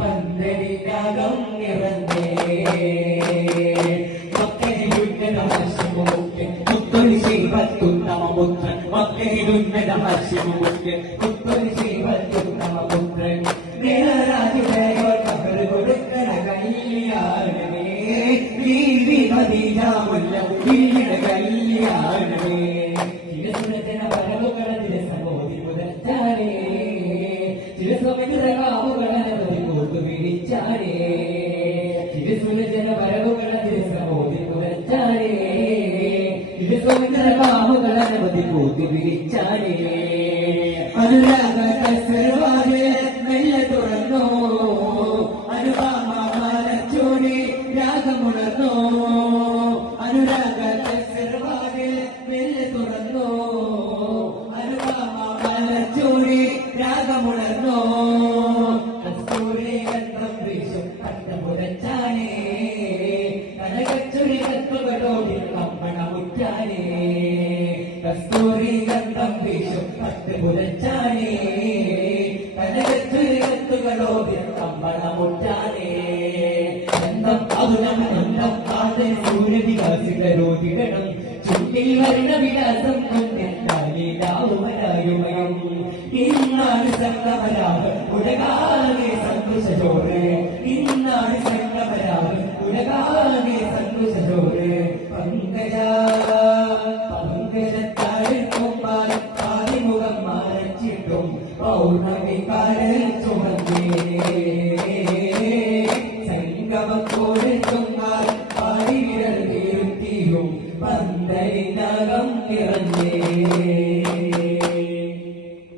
പന്തടി രാഗം നിറഞ്ഞേ മുത്തൊരു ശിവത്തുത്തമപുത്രൻ മക്കളിലുന്നത ഹർഷിമുഖ്യൻ മുത്തൊരു ശിവത്തുത്തമപുത്രൻ കബറ് കൊടുക്കണ കല്യാണമേ ദീവിമതിജാമുല്ല കല്യാണമേ ചിരസുരജന വരവുകള ദിവസമോതി മുതച്ചാനേ ചിരസ്വമിതകാവുകളനവധി കൂട്ടു വിളിച്ചാനേ ചിരസുരജന വരവുകള ദിവസമോതി മുതച്ചാനേ ചിരസ്വമിതകാവുകളനവധി കൂട്ടു വിളിച്ചാനേ അനുരാഗ കസർവാതെ മെല്ലെ തുറന്നോ അനുപമ രാഗമുണർന്നോ അനുരാഗ കസർവാതെ മെല്ലെ തുറന്നോ അനുപമ രാഗമുണർന്നോ കസ്തൂരി ഗന്ധം വീശും പട്ടമുരച്ചാനേ കനകച്ചുരി കത്തുകളോടി കമ്പണമുറ്റാനേ കസ്തൂരി ഗന്ധം വീശും പട്ടുപുരച്ചാനേ കനകച്ചുരി കത്തുകളോടി കമ്പണമുറ്റാനേ ഗന്ധം അതുനം ആദ സൂര്യവികാസികളോടിടണം ചുണ്ടിൽ വരുന്ന വിലാസം കൊണ്ടാവുമരായുമയം ഇന്നാണ് സംഗമരാവ് ഉലകാകെ സന്തോഷോറ് ഇന്നാണ് സംഗമരാവ് ഉലകാകെ സന്തോഷോറ് പങ്കജത്താഴെടുക്കുമ്പോൾ പാതിമുഖം മറച്ചിട്ടും പൗർണമിക്കാരൻ ചുമന്നേ